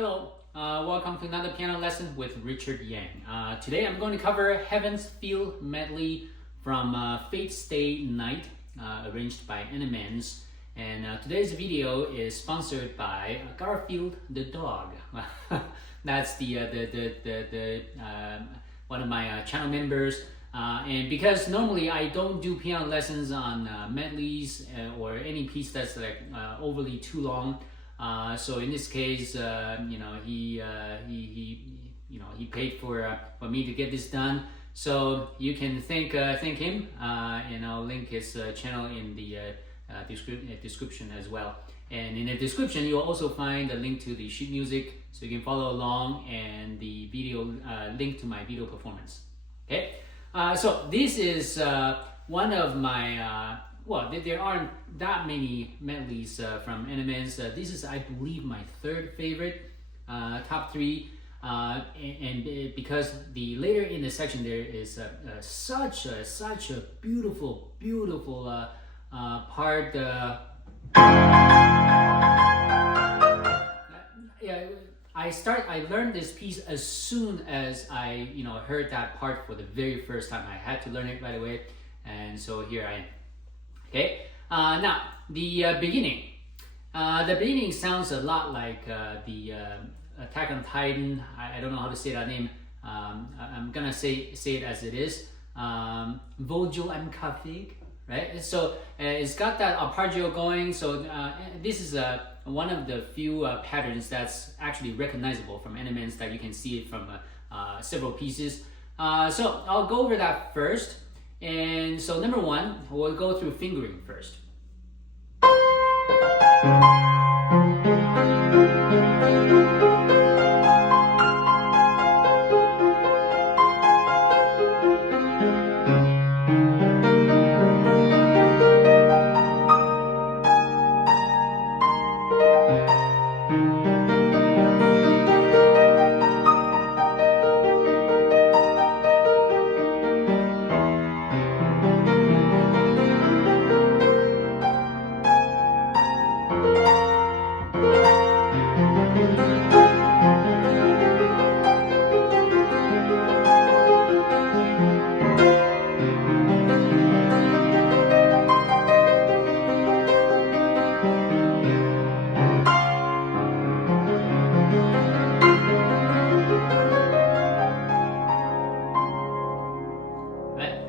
Hello, welcome to another piano lesson with Richard Yang. Today I'm going to cover Heaven's Feel Medley from Fate Stay Night, arranged by Animenz. And today's video is sponsored by Garfield the dog. That's the one of my channel members. And because normally I don't do piano lessons on medleys or any piece that's like overly too long. So in this case, he paid for me to get this done. So you can thank him, and I'll link his channel in the description as well. And in the description, you'll also find a link to the sheet music, so you can follow along, and the video link to my video performance. Okay, so this is one of my. Well, there aren't that many medleys from Animenz. This is, I believe, my third favorite, top three. And because later in the section there is such a beautiful part. I learned this piece as soon as I heard that part for the very first time. I had to learn it right away, and so here I am. Okay, now the beginning. The beginning sounds a lot like the Attack on Titan. I don't know how to say that name. I'm gonna say it as it is. Vogel and Kafig, right? So it's got that arpeggio going. So this is one of the few patterns that's actually recognizable from Animenz, that you can see it from several pieces. So I'll go over that first. And so number one, we'll go through fingering first.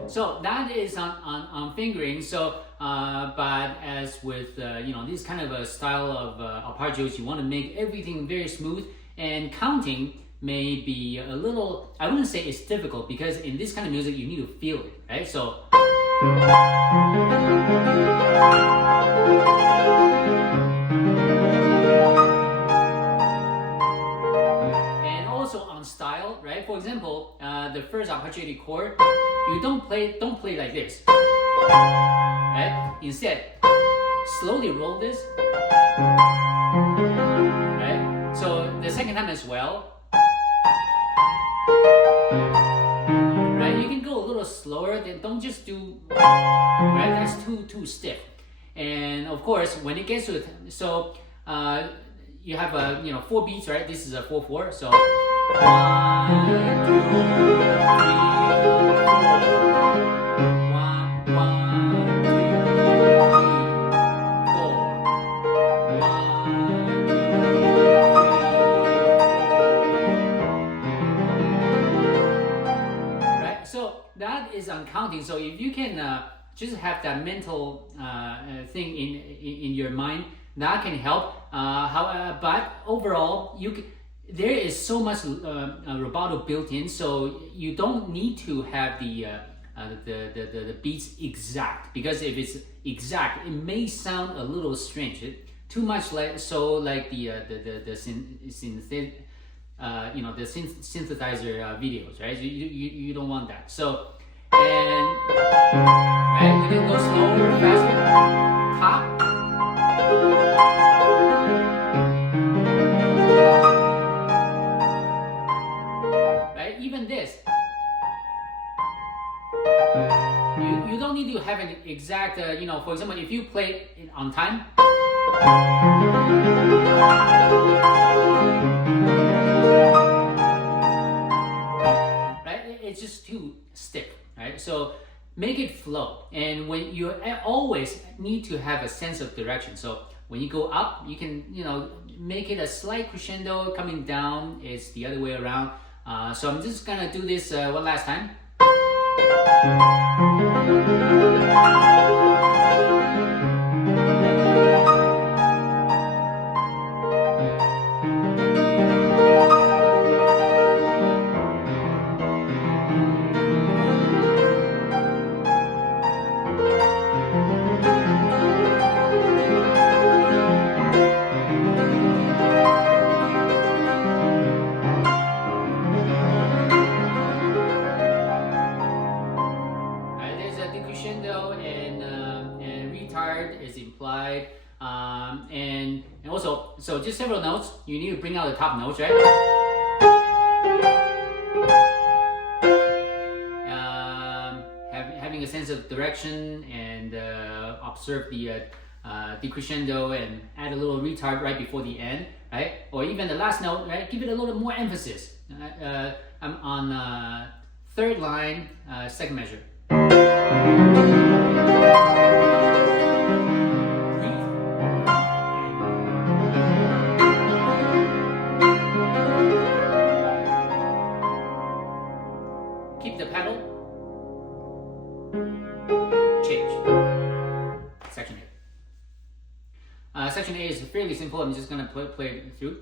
So that is on fingering. So, but as with this kind of a style of arpeggios, you want to make everything very smooth, and counting may be a little. I wouldn't say it's difficult, because in this kind of music you need to feel it, right? So. And also on style, right? For example, the first arpeggiated chord, you don't play like this, right? Instead, slowly roll this, right? So the second time as well, right? You can go a little slower. Then don't just do, right? That's too stiff. And of course, when it gets to it, so you have 4 beats, right? This is a 4/4. So 1, 2, 3. 1, 2, 3, 4. 1, 2, 3, 4. Right? So that is on counting. So if you can just have that mental thing in your mind, that can help. But overall, there is so much rubato built in, so you don't need to have the beats exact, because if it's exact, it may sound a little strange. Too much like the synthesizer videos, right? You don't want that. So right, you can go slower, faster, top. Even this, you don't need to have an exact, for example, if you play it on time, too stiff, right? So make it flow. And when you always need to have a sense of direction. So when you go up, you can, make it a slight crescendo. Coming down is the other way around. So I'm just gonna do this one last time. Is implied, and also, so just several notes. You need to bring out the top notes, right? Having a sense of direction and observe the decrescendo and add a little retard right before the end, right? Or even the last note, right? Give it a little more emphasis. I'm on third line, second measure. Keep the pedal. Change. Section A. Section A is fairly simple. I'm just going to play it through.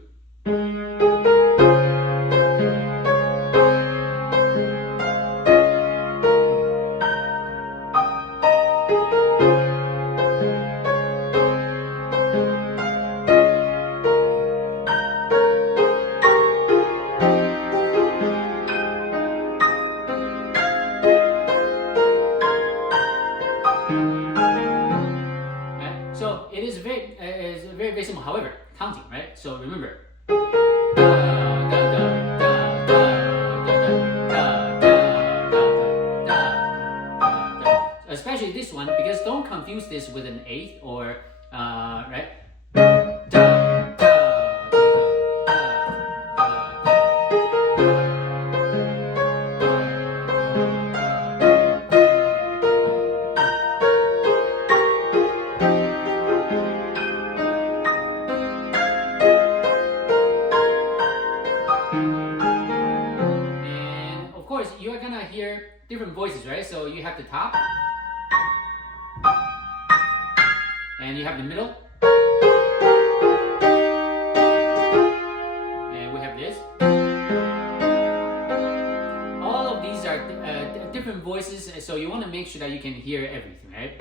So it is very simple. However, counting, right? So remember, especially this one, because don't confuse this with an eighth or right. You're gonna hear different voices, right? So you have the top, and you have the middle, and we have this. All of these are different voices, so you want to make sure that you can hear everything, right?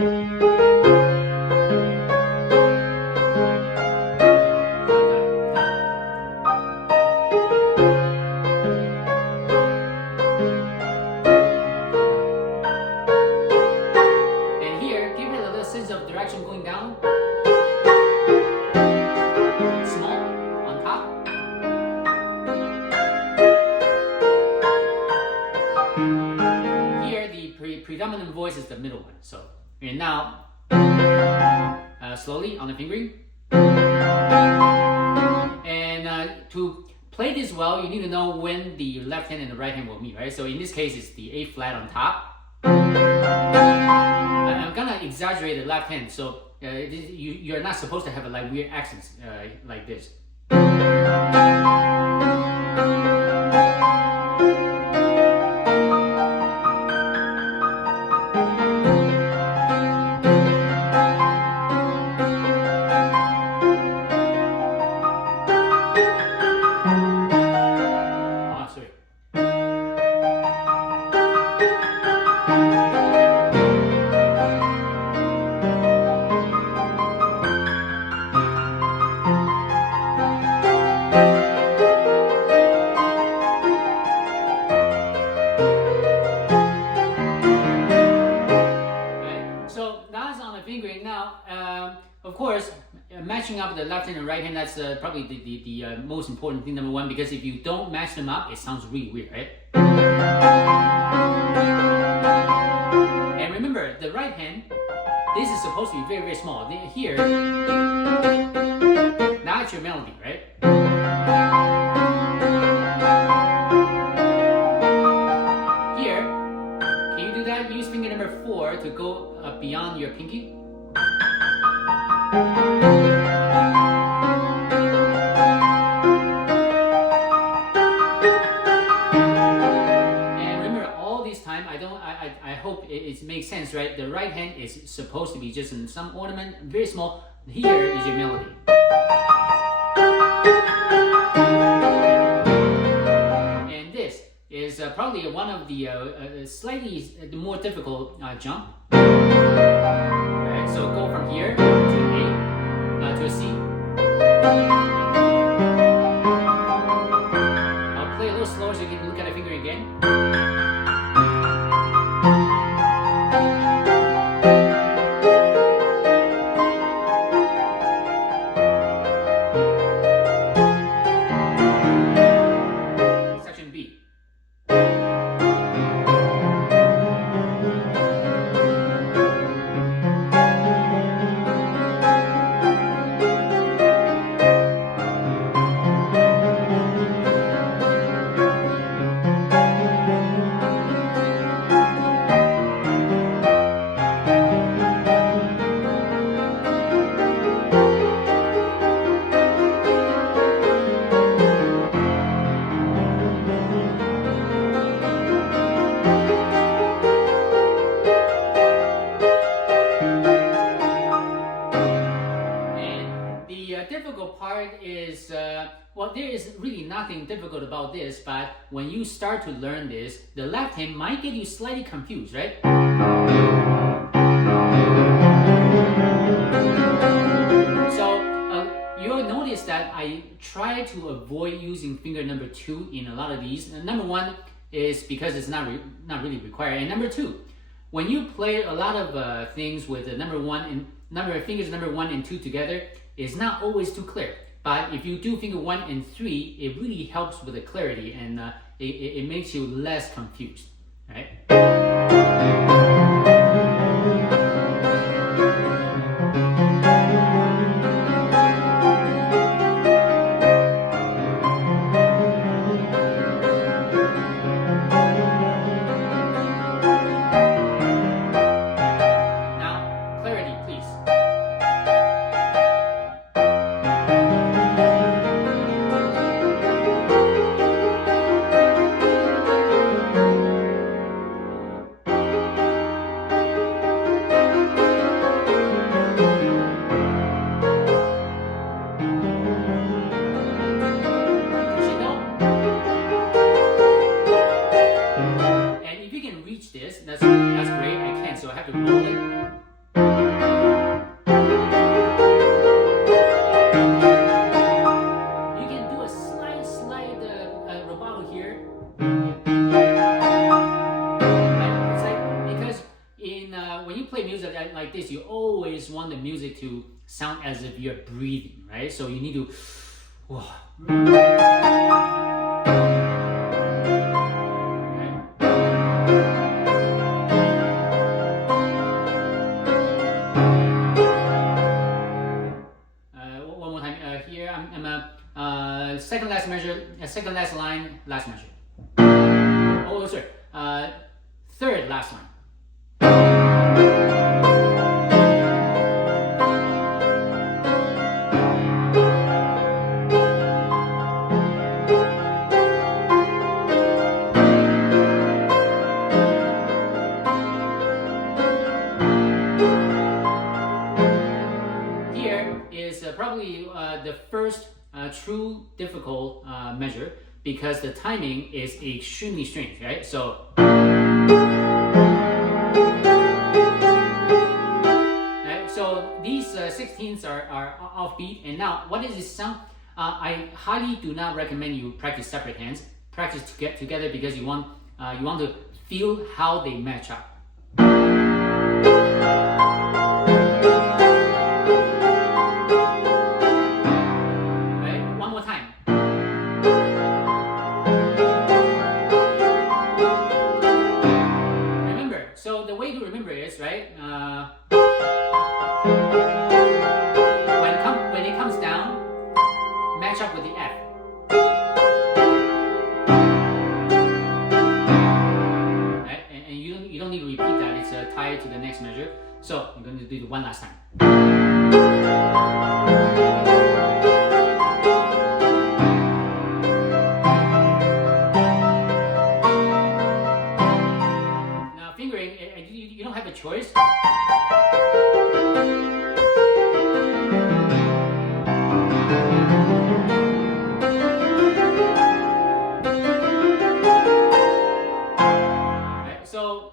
Direction going down, small on top, here the predominant voice is the middle one. So, and now slowly on the fingering, and to play this well, you need to know when the left hand and the right hand will meet, right? So in this case, it's the A flat on top. I'm gonna exaggerate the left hand, so you're not supposed to have like weird accents like this. Of course, matching up the left hand and right hand, that's probably the most important thing, number one, because if you don't match them up, it sounds really weird, right? And remember, the right hand, this is supposed to be very, very small. Here, now it's your melody, right? Here, on your pinky. And remember, all this time, I hope it makes sense, right? The right hand is supposed to be just in some ornament, very small. Here is your melody. And this is probably one of the slightly more difficult jump. Right, so go from here to A, to a C. I'll play a little slower so you can look at the finger again. Section B. Difficult part is, well, there is really nothing difficult about this, but when you start to learn this, the left hand might get you slightly confused, right? So you'll notice that I try to avoid using finger number 2 in a lot of these. Number 1 is because it's not really required, and number 2, when you play a lot of things with the number 1 and fingers number 1 and 2 together, it's not always too clear. But if you do finger 1 and 3, it really helps with the clarity, and it makes you less confused, right? That's great. I can, so I have to roll it. You can do a slight rubato here. It's like, because when you play music like this, you always want the music to sound as if you're breathing, right? So you need to. Second last measure, second last line, last measure. Oh, sorry. Third last line. Here is probably the first true difficult measure, because the timing is extremely strange, right? So so these 16ths are offbeat, and now what is this sound? I highly do not recommend you practice separate hands. Practice to get together, because you want to feel how they match up. When it comes down, match up with the F. Right? And you don't need to repeat that. It's tied to the next measure. So I'm going to do it one last time. Now fingering, you don't have a choice. So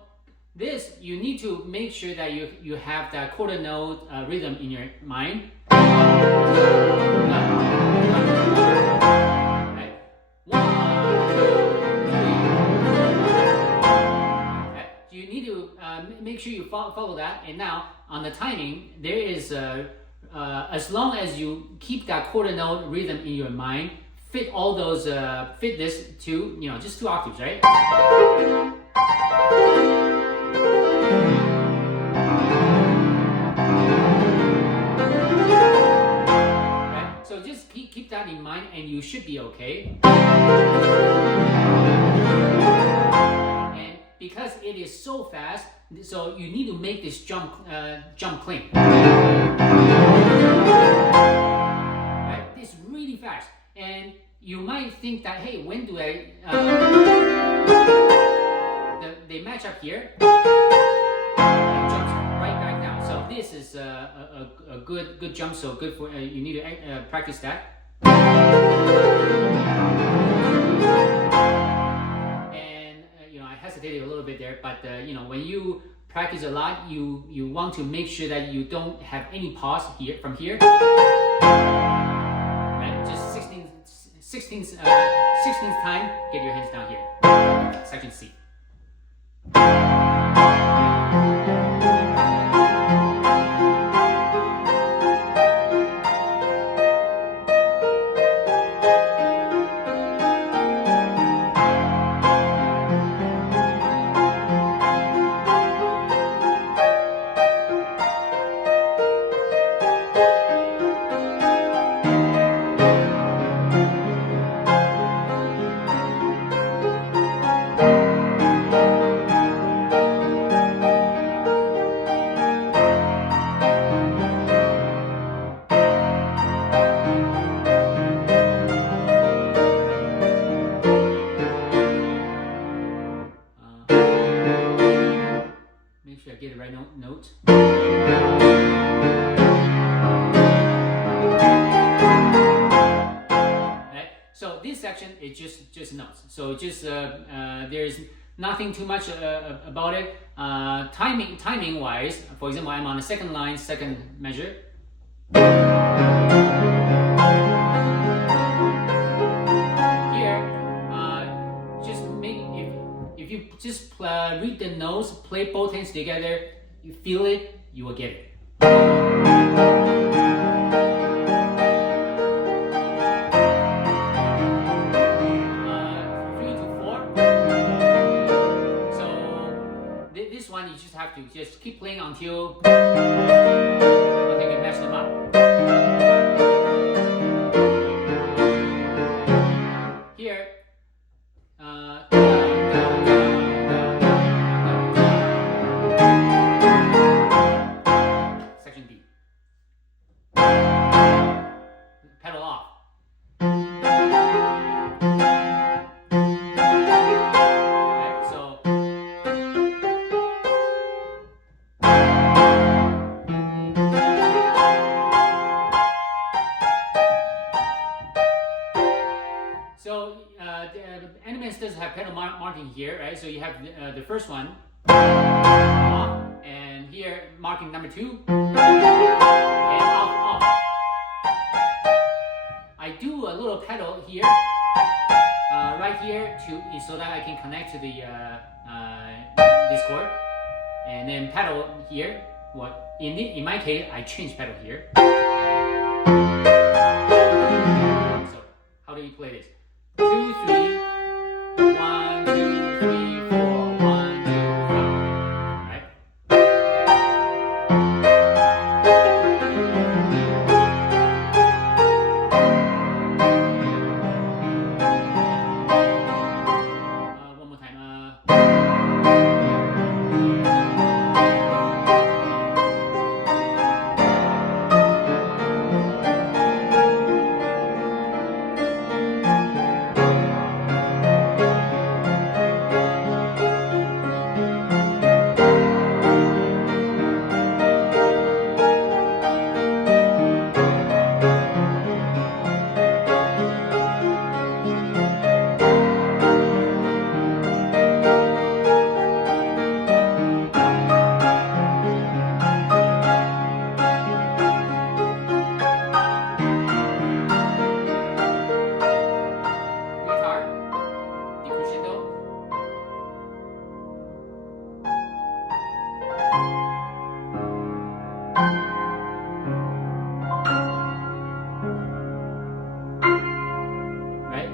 this, you need to make sure that you have that quarter note rhythm in your mind. Right. 1, 2, 3. Right. You need to make sure you follow that. And now on the timing, there is as long as you keep that quarter note rhythm in your mind, fit all those fit this to just 2 octaves, right? Right? So just keep that in mind, and you should be okay. And because it is so fast, so you need to make this jump clean. Right? It's really fast, and you might think that, hey, when do I? They match up here. And jumps right back down. So this is a good jump. So good for you need to practice that. And I hesitated a little bit there, but when you practice a lot, you want to make sure that you don't have any pause here from here. Right? Just 16th time, get your hands down here. Section C. Make sure I get the right note. Right. So this section is just notes. So just there's nothing too much about it. Timing wise, for example, I'm on the second line, second measure. Just read the notes, play both hands together, you feel it, you will get it. 3 to 4. So this one you just have to just keep playing until you match them up. Here, section D. Pedal off. Right, so Animenz does have pedal marking here, right? So you have the first one off, and here marking number 2, and off. I do a little pedal here, right here so that I can connect to the this chord, and then pedal here. What in my case, I change pedal here. So how do you play this? 2, 3, 1, 2, 3, 4, 1, 2, 3. Right? One more time.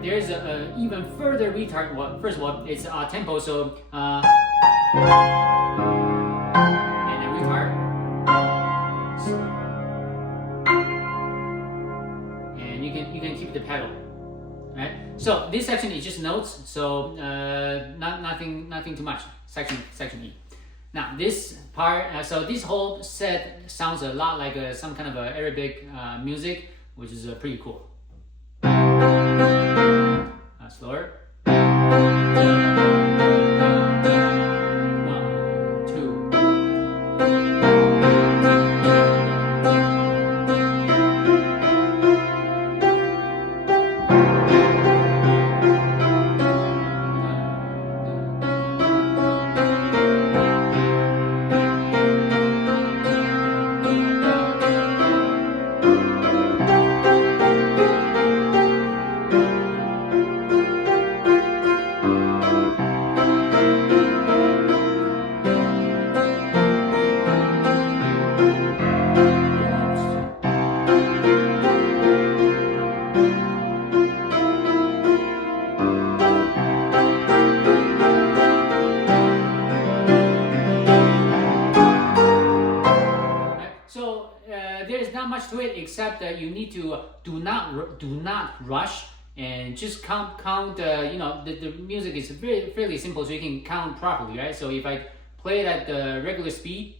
there's a even further retard. Well, first of all, it's tempo, so and then retard, and you can keep the pedal, right? So this section is just notes, so nothing too much. Section E. Now this part, so this whole set sounds a lot like some kind of Arabic music, which is pretty cool. Slower. 1, 2. There's not much to it except that you need to do not rush and just count. The music is fairly simple, so you can count properly, right? So if I play it at the regular speed.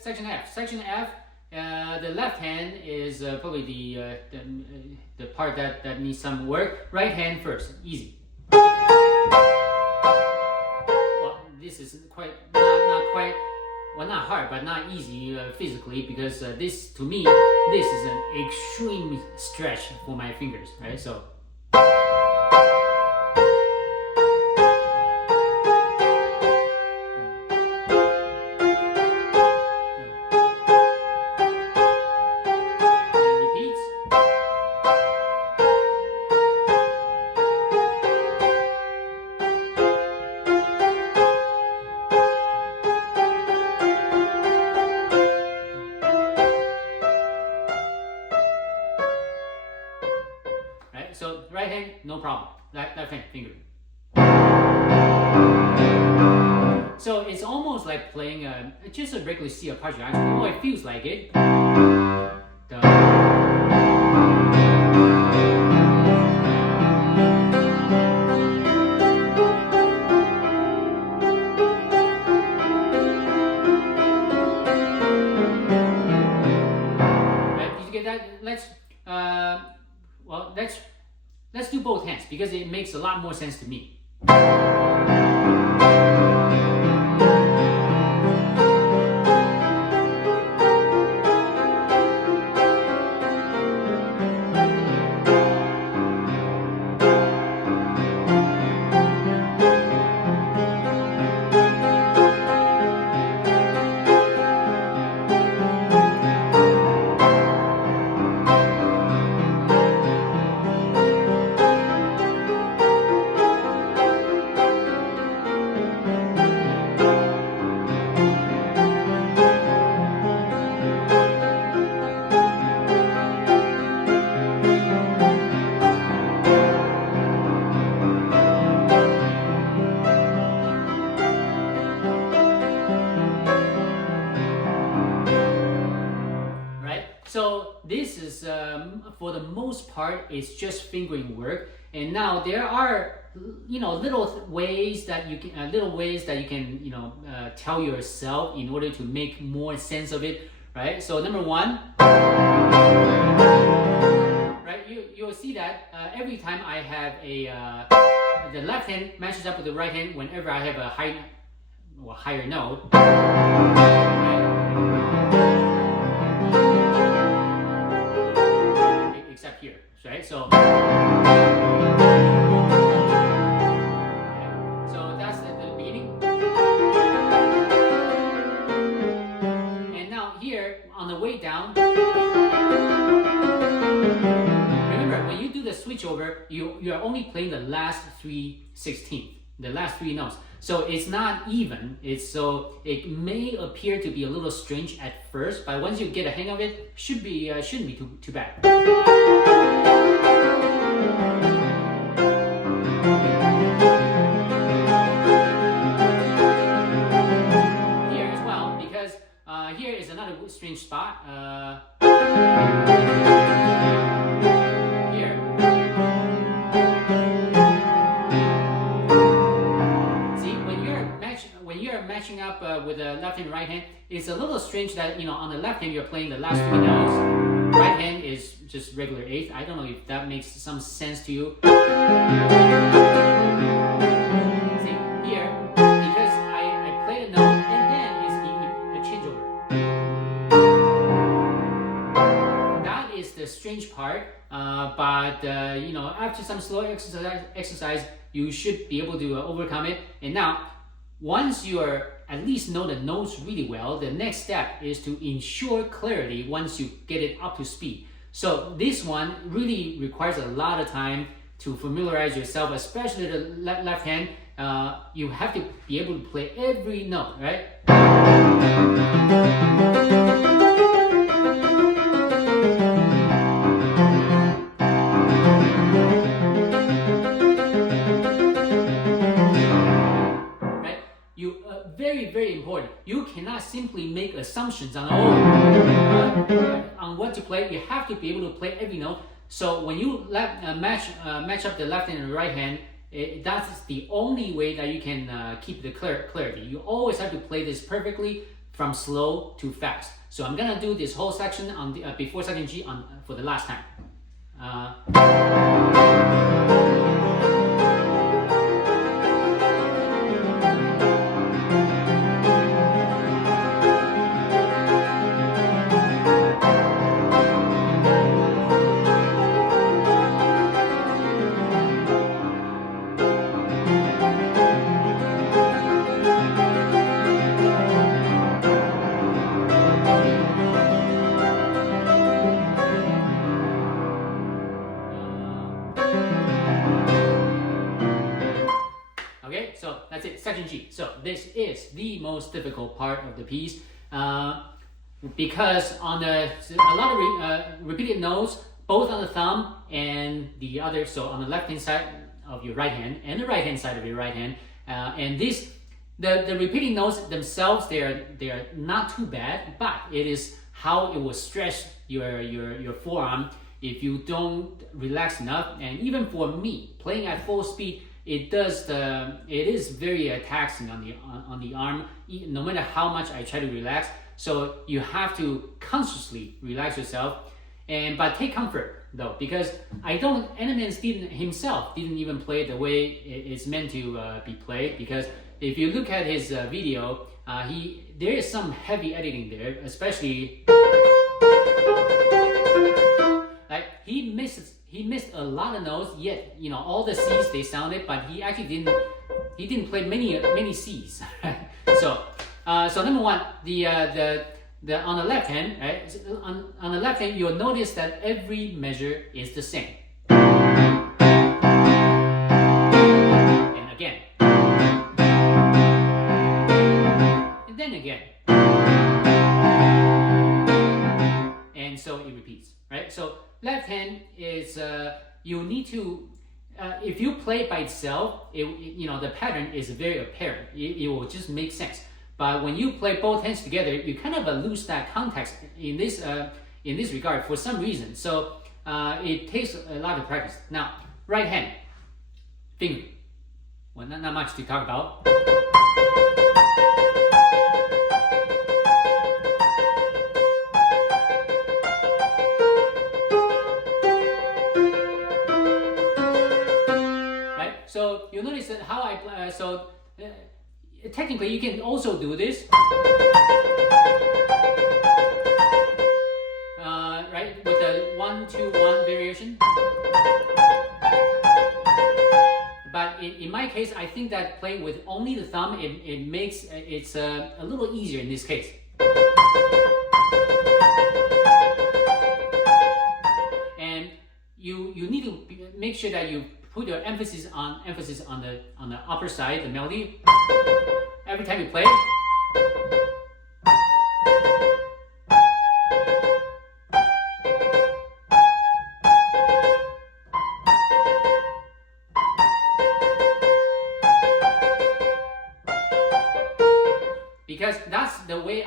Section F. Section F, the left hand is probably the part that needs some work. Right hand first, easy. Well, this is not quite, well, not hard, but not easy physically, because this, to me, this is an extreme stretch for my fingers, right? So. So right hand, no problem. Left hand, finger. So it's almost like playing just a regular C arpeggio. Actually, it feels like it. Right, did you get that? Let's do both hands because it makes a lot more sense to me. So this is, for the most part, it's just fingering work. And now there are, little ways that you can, tell yourself in order to make more sense of it, right? So number one, right? You'll see that every time I have the left hand matches up with the right hand whenever I have a high or higher note. Okay? Except here, right? So that's the beginning. And now here on the way down, remember when you do the switch over, you are only playing the last 3/16, the last 3 notes. So it's not even. It may appear to be a little strange at first, but once you get a hang of it, shouldn't be too bad. Here as well, because here is another strange spot. Here. See, when you're matching up with the left and right hand, it's a little strange that on the left hand you're playing the last 3 notes. Right hand is just regular 8th. I don't know if that makes some sense to you. See here, because I play the note and then it's a changeover. That is the strange part. But after some slow exercise, you should be able to overcome it. And now, once you at least know the notes really well, the next step is to ensure clarity once you get it up to speed. So this one really requires a lot of time to familiarize yourself, especially the left hand. You have to be able to play every note, right? Very important. You cannot simply make assumptions on what to play. You have to be able to play every note. So when you match up the left hand and the right hand, that's the only way that you can keep the clarity. You always have to play this perfectly from slow to fast. So I'm gonna do this whole section on the before second G for the last time. So that's it, section G. So this is the most difficult part of the piece because on a lot of repeated notes, both on the thumb and the other. So on the left hand side of your right hand and the right hand side of your right hand, and the repeating notes themselves, they are not too bad, but it is how it will stretch your forearm if you don't relax enough. And even for me, playing at full speed, it is very taxing on the arm, no matter how much I try to relax. So you have to consciously relax yourself, but take comfort though, because Animenz himself didn't even play the way it's meant to be played. Because if you look at his video, there is some heavy editing there, especially like he missed a lot of notes, yet all the C's they sounded, but he actually didn't play many C's. So number one, the on the left hand, right? On the left hand, you'll notice that every measure is the same. And again. And then again. And so it repeats, right? So left hand is you need to if you play it by itself, the pattern is very apparent. It will just make sense. But when you play both hands together, you kind of lose that context in this regard for some reason. So it takes a lot of practice. Now, right hand, finger. Well, not much to talk about. Right. So you notice that how I play. technically you can also do this, right, with a 1-2-1 variation. But in my case, I think that playing with only the thumb, it makes it's a little easier in this case. And you need to make sure that you put your emphasis on the upper side, the melody. Every time you play. Because that's the way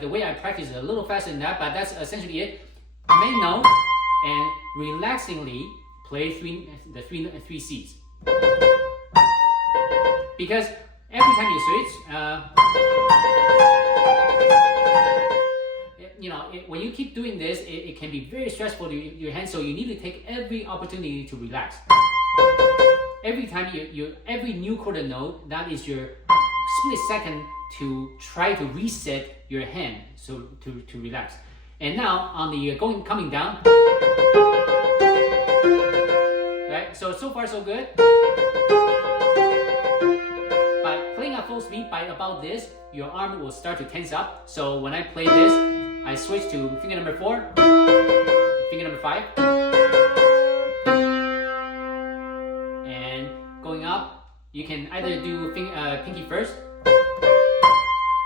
the way I practice a little faster than that, but that's essentially it. Main note and relaxingly play the three C's. Because every time you switch, when you keep doing this, it can be very stressful to your hands. So you need to take every opportunity to relax. Every time every new quarter note, that is your split second to try to reset your hand, so to relax. And now on the coming down, right? So far so good. But playing at full speed by about this, your arm will start to tense up. So when I play this, I switch to finger number 4, finger number 5, and going up, you can either do pinky first,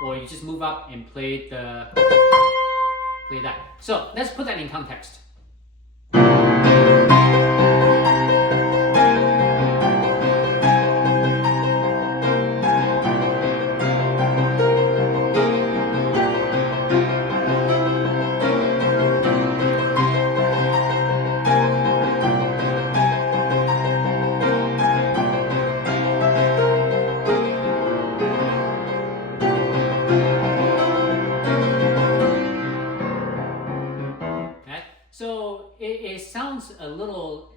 or you just move up and play that. So let's put that in context. So it sounds a little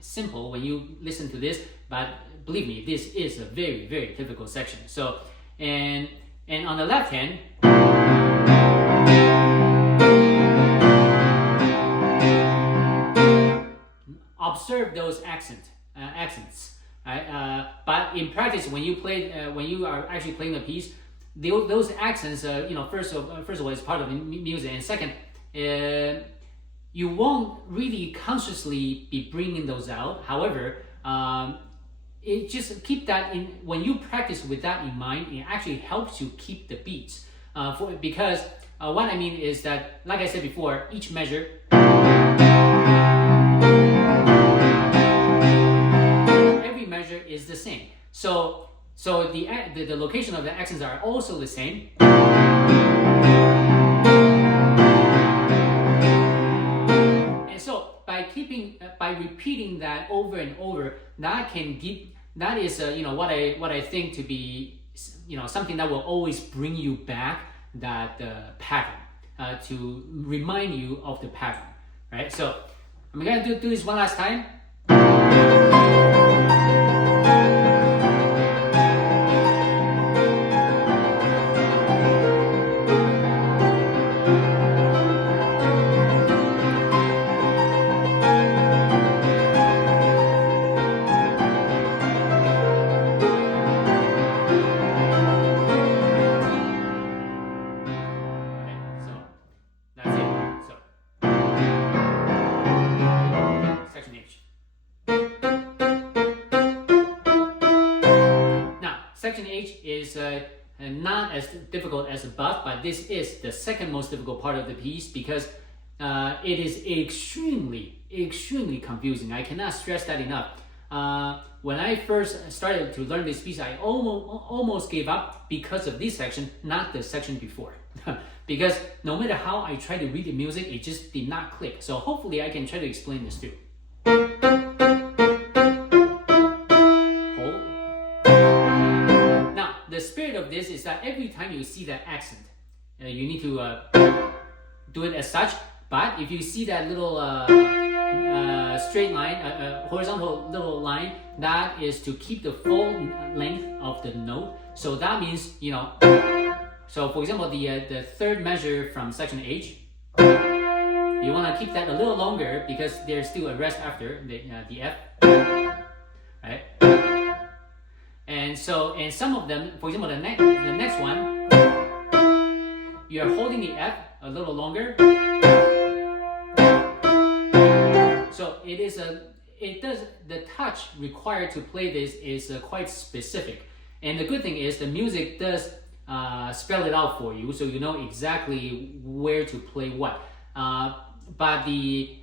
simple when you listen to this, but believe me, this is a very, very difficult section. So and on the left hand, observe those accents. Right? But in practice, when you are actually playing the piece, those accents, first of all, is part of the music, and second, you won't really consciously be bringing those out. However, it just keep that in when you practice with that in mind. It actually helps you keep the beats. Because what I mean is that, like I said before, each measure, every measure is the same. So the location of the accents are also the same. By repeating that over and over, that is what I think to be something that will always bring you back that pattern, to remind you of the pattern, right? So I'm gonna do this one last time. Section H is not as difficult as above, but this is the second most difficult part of the piece because it is extremely confusing. I cannot stress that enough. When I first started to learn this piece, I almost gave up because of this section, not the section before. Because no matter how I tried to read the music, it just did not click. So hopefully I can try to explain this too. The spirit of this is that every time you see that accent, you need to do it as such, But if you see that little straight line, horizontal little line, that is to keep the full length of the note. So that means, you know, so for example, the third measure from section H, you want to keep that a little longer because there's still a rest after the F, right? And so, and some of them, for example, the next one, you are holding the F a little longer. So the touch required to play this is quite specific. And the good thing is the music does spell it out for you, so you know exactly where to play what. But the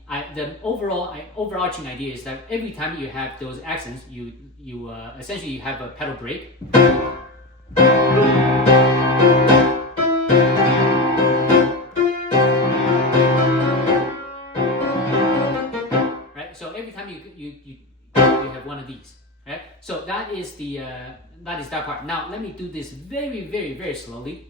overarching idea is that every time you have those accents, you essentially have a pedal break. Right. So every time you have one of these. Right. So that is that part. Now let me do this very, very, very slowly.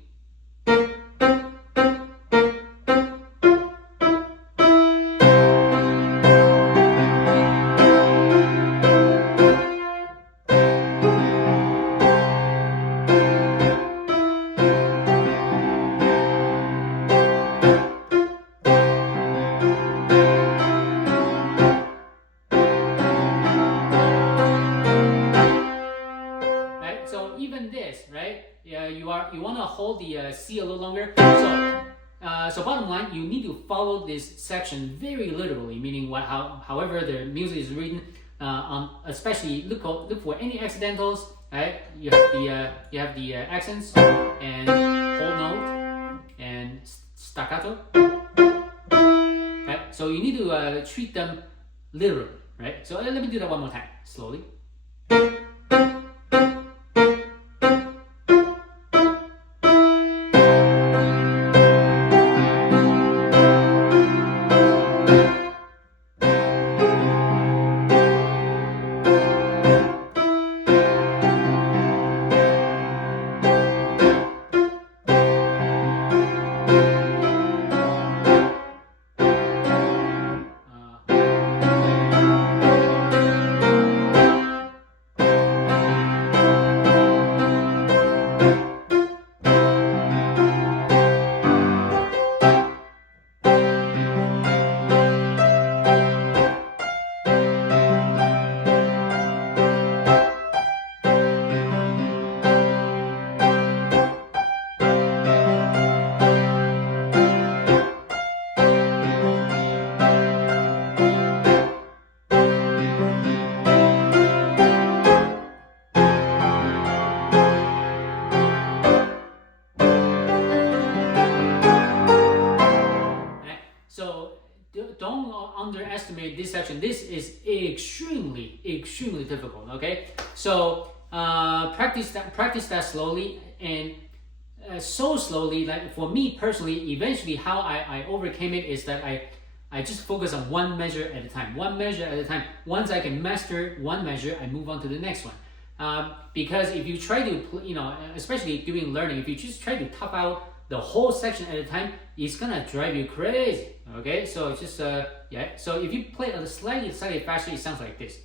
You want to hold the C a little longer. So bottom line, you need to follow this section very literally, meaning however the music is written. Especially look for any accidentals. Right? You have the accents and whole note and staccato. Right? So you need to treat them literally. Right? So let me do that one more time, slowly. Don't underestimate this section. This is extremely difficult. Okay, so practice that slowly, and so slowly that for me personally, eventually how I overcame it is that I just focus on one measure at a time. Once I can master one measure, I move on to the next one. Because if you try to, especially during learning, if you just try to top out the whole section at a time, it's gonna drive you crazy. Okay, so it's just yeah. So if you play a slightly faster, it sounds like this.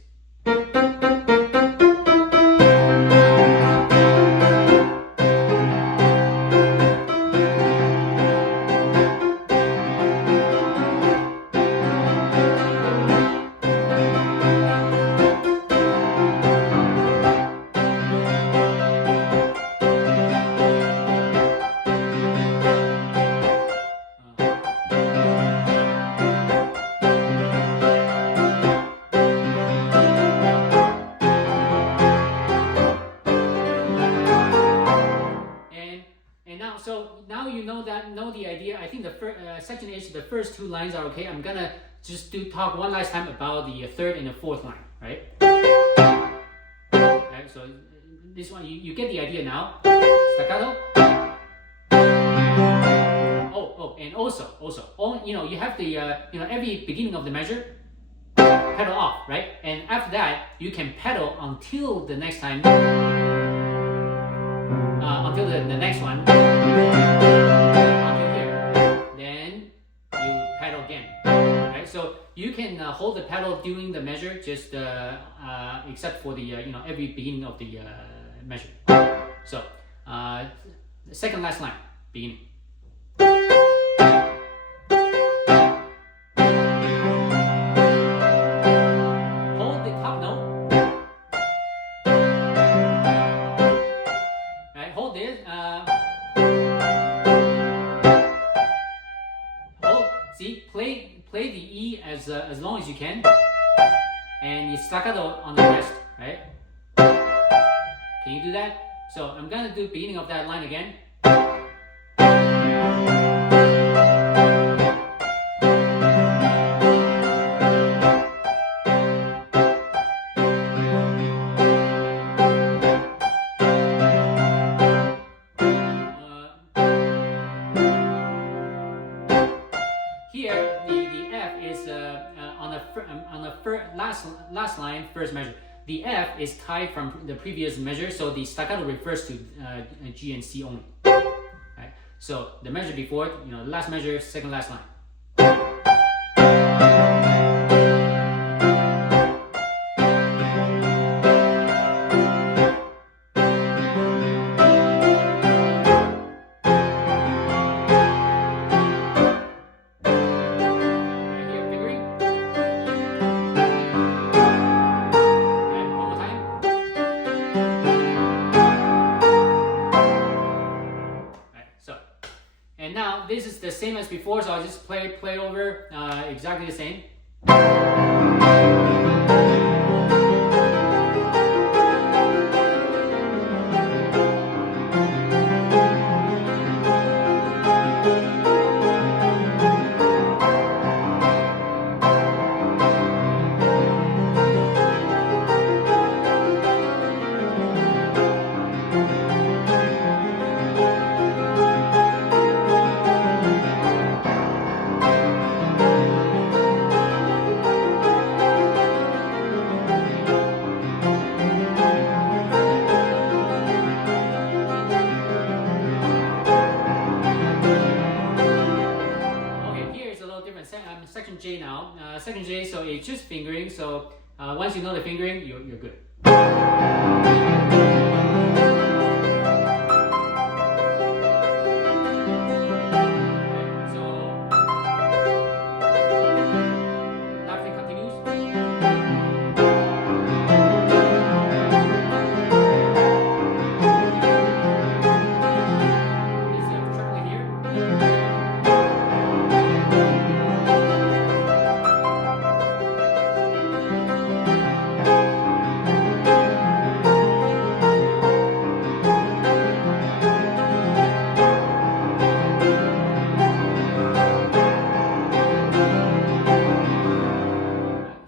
Know the idea. I think the section H, the first two lines are okay. I'm gonna just talk one last time about the third and the fourth line, right? Right, so this one, you get the idea now. Staccato. And also, you have the every beginning of the measure, pedal off, right? And after that, you can pedal until the next time, until the next one. Pedal you can hold the pedal during the measure, just except for the every beginning of the measure. So the second last line, beginning. Hold the top note. Right, hold this. Hold. See, play the E as long as you can, and you staccato on the rest. Right? Can you do that? So I'm gonna do the beginning of that line again. Here, the F is on the last line, first measure. The F is tied from the previous measure, so the staccato refers to G and C only. Right? So the measure before, the last measure, second last line. And now this is the same as before, so I'll just play it over exactly the same. Section J now. Section J, so it's just fingering. So once you know the fingering, you're good.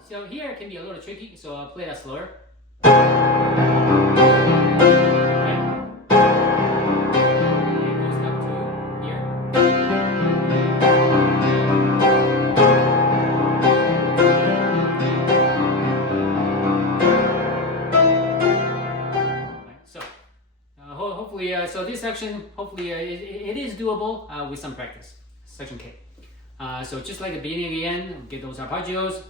So here it can be a little tricky, so I'll play that slower. Hopefully, so this section, hopefully it is doable with some practice. Section K. So just like the beginning again, get those arpeggios.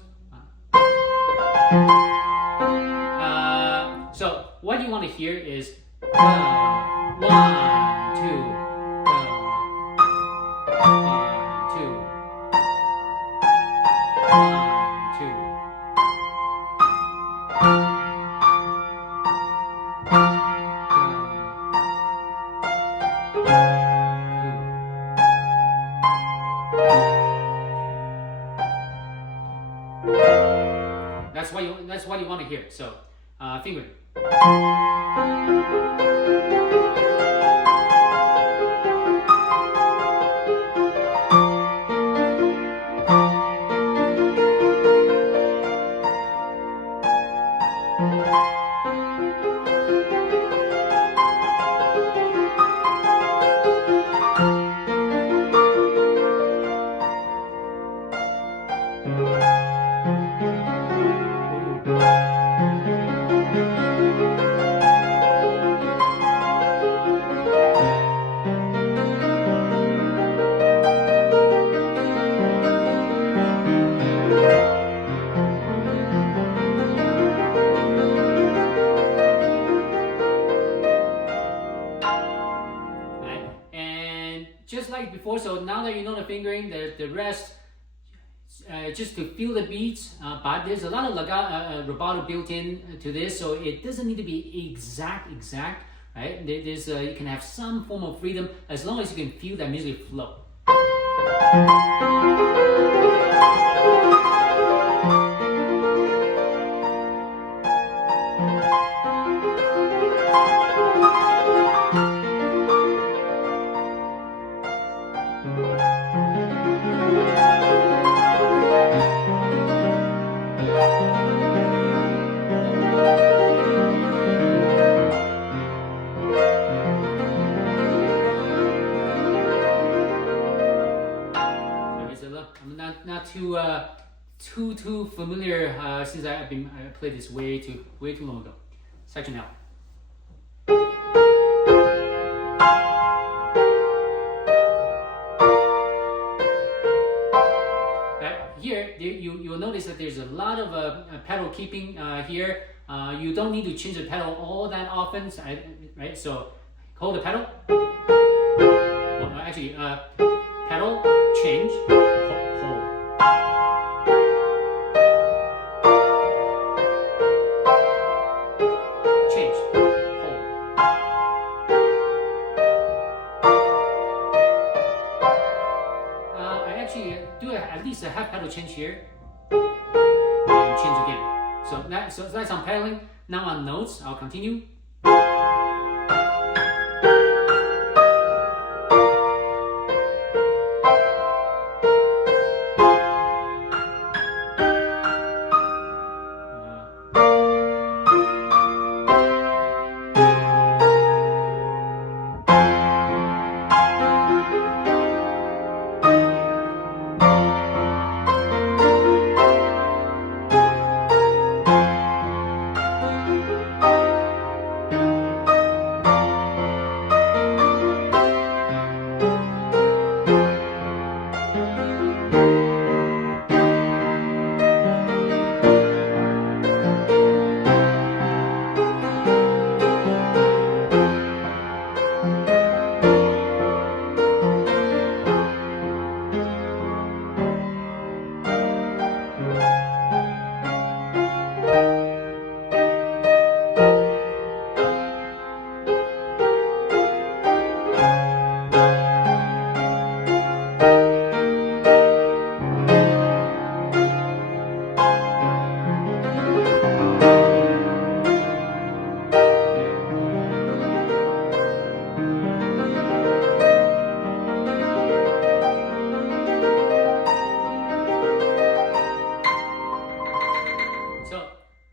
So what you want to hear is 1, 2, 1, 2, 1, 2. That's what you want to hear. So, fingering. just like before. So now that you know the fingering, the rest, just to feel the beats. But there's a lot of rubato built in to this, so it doesn't need to be exact, right? There's you can have some form of freedom as long as you can feel that music flow. I'm not too familiar since I played this way too long ago. Section L. Here you'll notice that there's a lot of pedal keeping here. You don't need to change the pedal all that often, right? So hold the pedal. Well, actually, pedal change. Hold. Change. Hold. I actually do at least a half pedal change here. And change again. So that's on pedaling. Now on notes, I'll continue.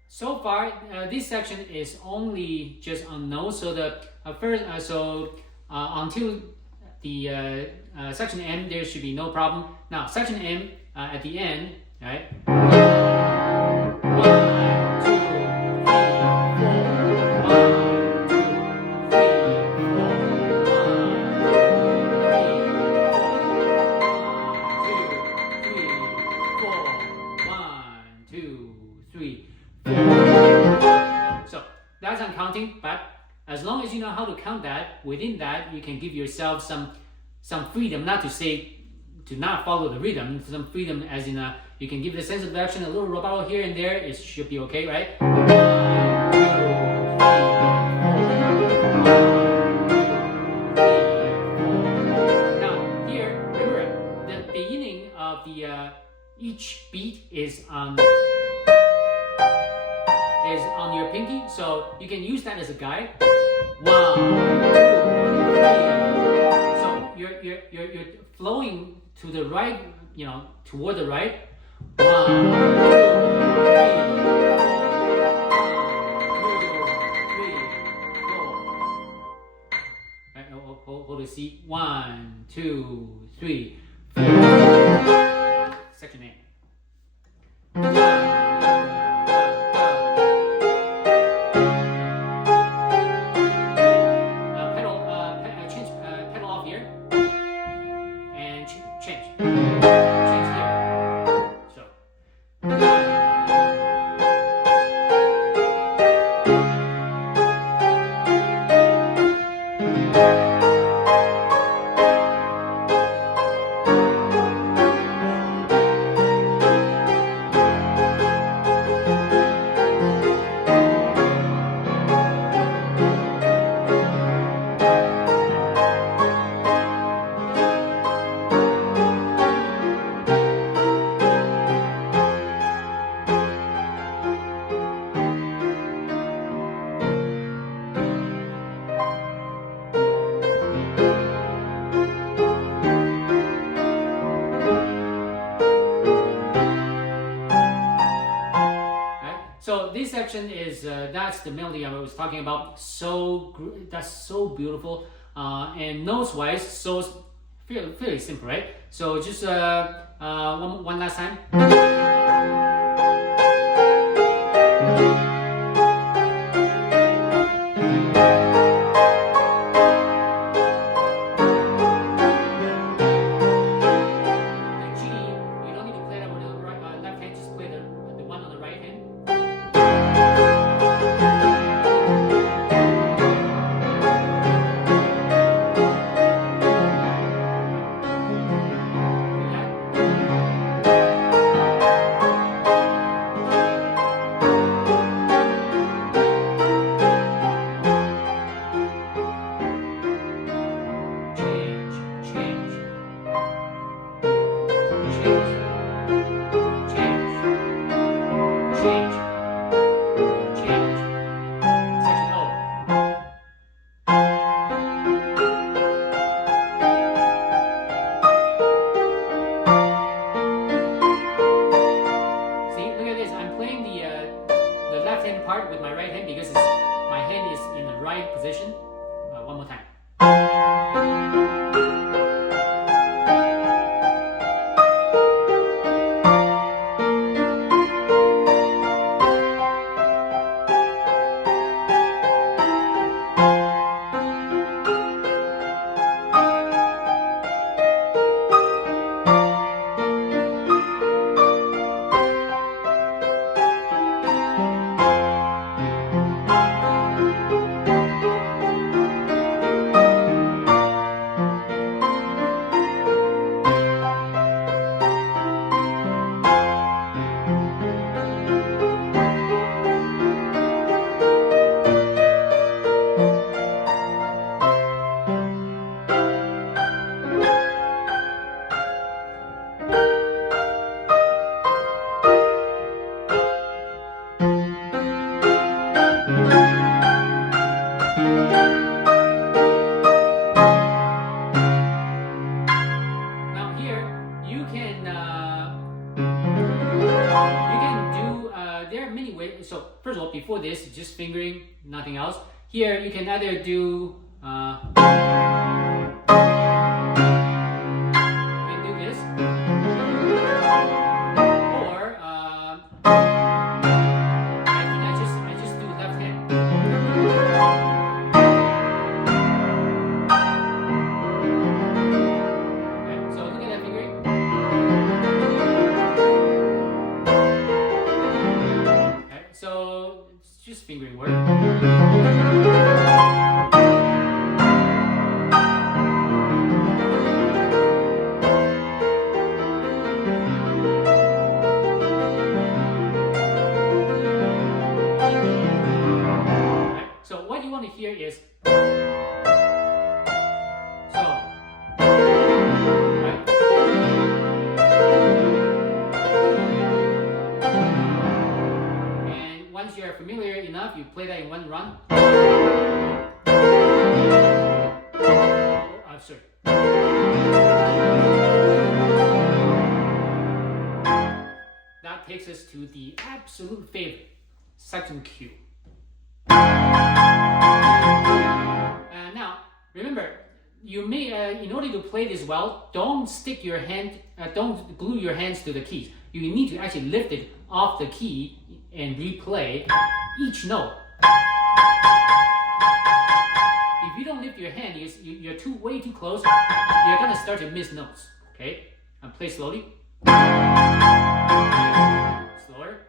So far, this section is only just on notes. So the until the section M, there should be no problem. Now section M at the end, right? 1, 2, 3, 4. So that's on counting, but as long as you know how to count that, within that you can give yourself some freedom, not to say to not follow the rhythm, some freedom as in you can give it a sense of direction, a little rubato here and there, it should be okay, right? 1, 2, 3, 4. Now here, remember, the beginning of the each beat is on your pinky, so you can use that as a guide. 1, 2, 3. So you're flowing to the right, toward the right. 1, 2, 3, 4. 1, 2, 3, 4. Right, hold the C. 1, 2, 3, 4. Section A. section is that's the melody I was talking about. That's so beautiful, and notes wise, so fairly simple, right? So just one last time. Part with my right hand because my hand is in the right position. One more time. So first of all, before this, just fingering, nothing else. Here you can either do you can do this, or I think I just do left hand. Right, so look at that fingering. So it's just fingering work. Right, so what you want to hear is once you're familiar enough, you play that in one run. Oh, I'm sorry. That takes us to the absolute favorite, section Q. Now, remember, you may, in order to play this well, don't stick your hand, don't glue your hands to the keys. You need to actually lift it off the key and replay each note. If you don't lift your hand, you're way too close, you're gonna start to miss notes. Okay? And play slowly. Slower.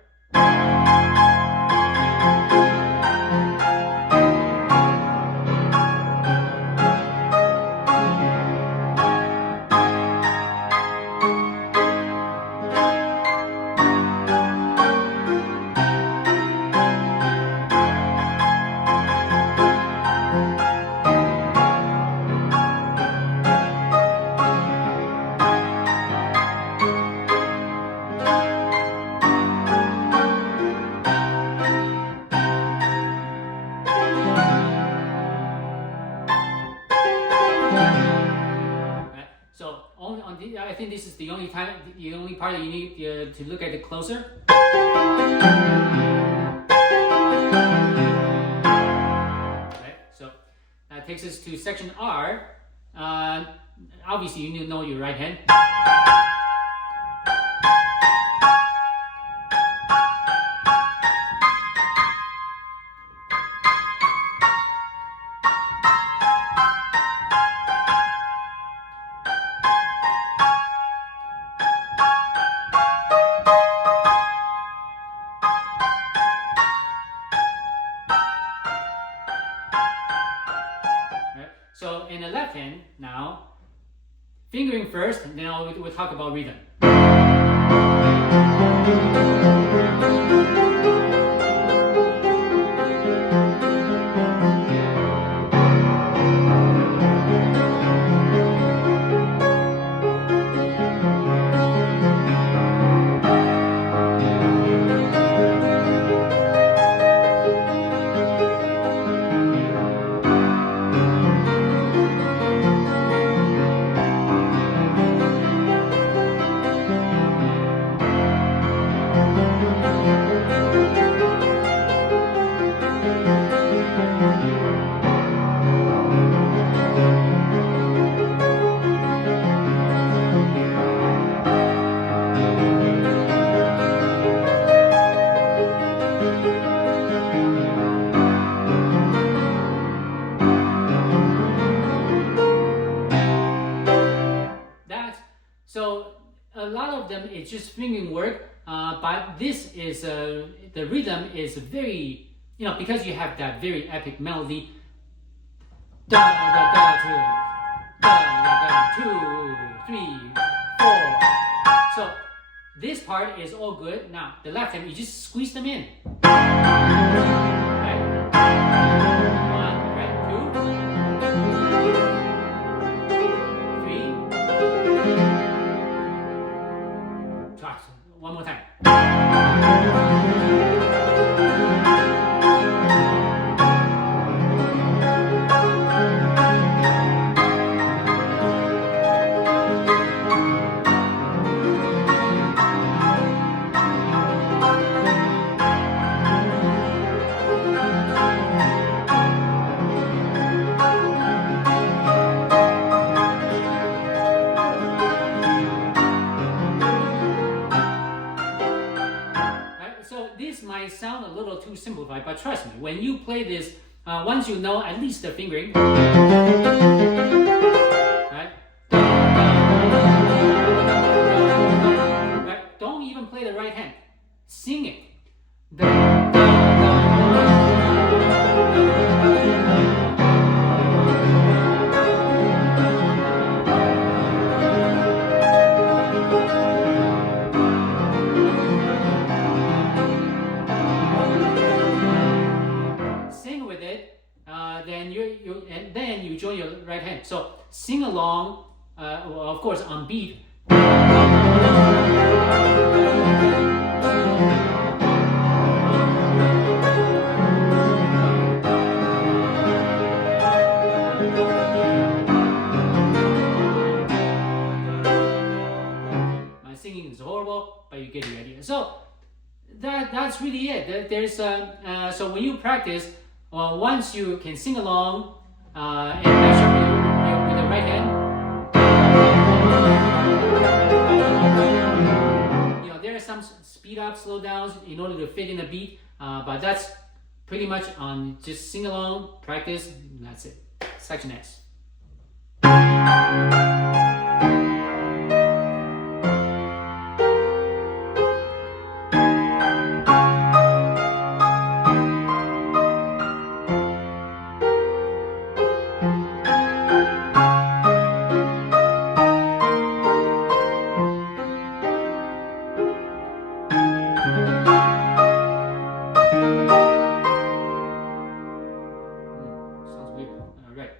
I think this is the only part that you need to look at it closer. takes us to section R. Obviously, you need to know your right hand. So in the left hand now, fingering first, and then we'll talk about rhythm. So a lot of them it's just fingering work, but this is the rhythm is very, because you have that very epic melody. Da da da two, 3, 4. So this part is all good. Now the left hand, you just squeeze them in. Right? 1, right? 2, 3. One more time. This might sound a little too simplified, but trust me, when you play this, once you know at least the fingering, right? Right? Don't even play the right hand. Sing it. Then you join your right hand. So sing along, well, of course on beat. My singing is horrible, but you get the idea. So that's really it. There's so when you practice, once you can sing along and match up with the right hand, there are some speed ups, slow downs in order to fit in the beat, but that's pretty much on just sing along, practice, and that's it. Section S. Sounds weird. All right.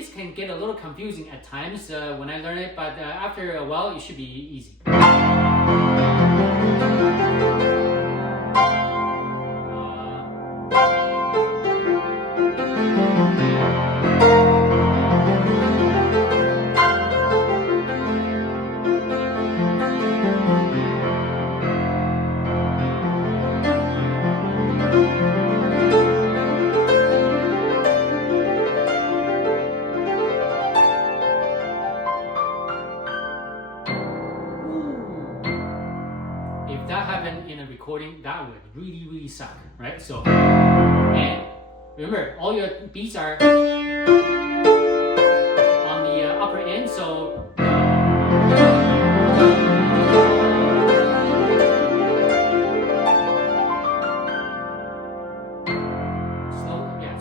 melodies can get a little confusing at times when I learn it, but after a while, it should be easy. If that happened in a recording, that would really, really suck, right? So, and remember, all your beats are on the upper end, so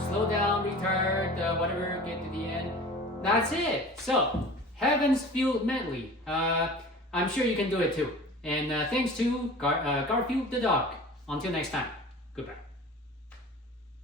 slow down, retard, whatever, get to the end. That's it. So, Heaven's Field Medley. I'm sure you can do it too. And thanks to Garfield the dog. Until next time, goodbye.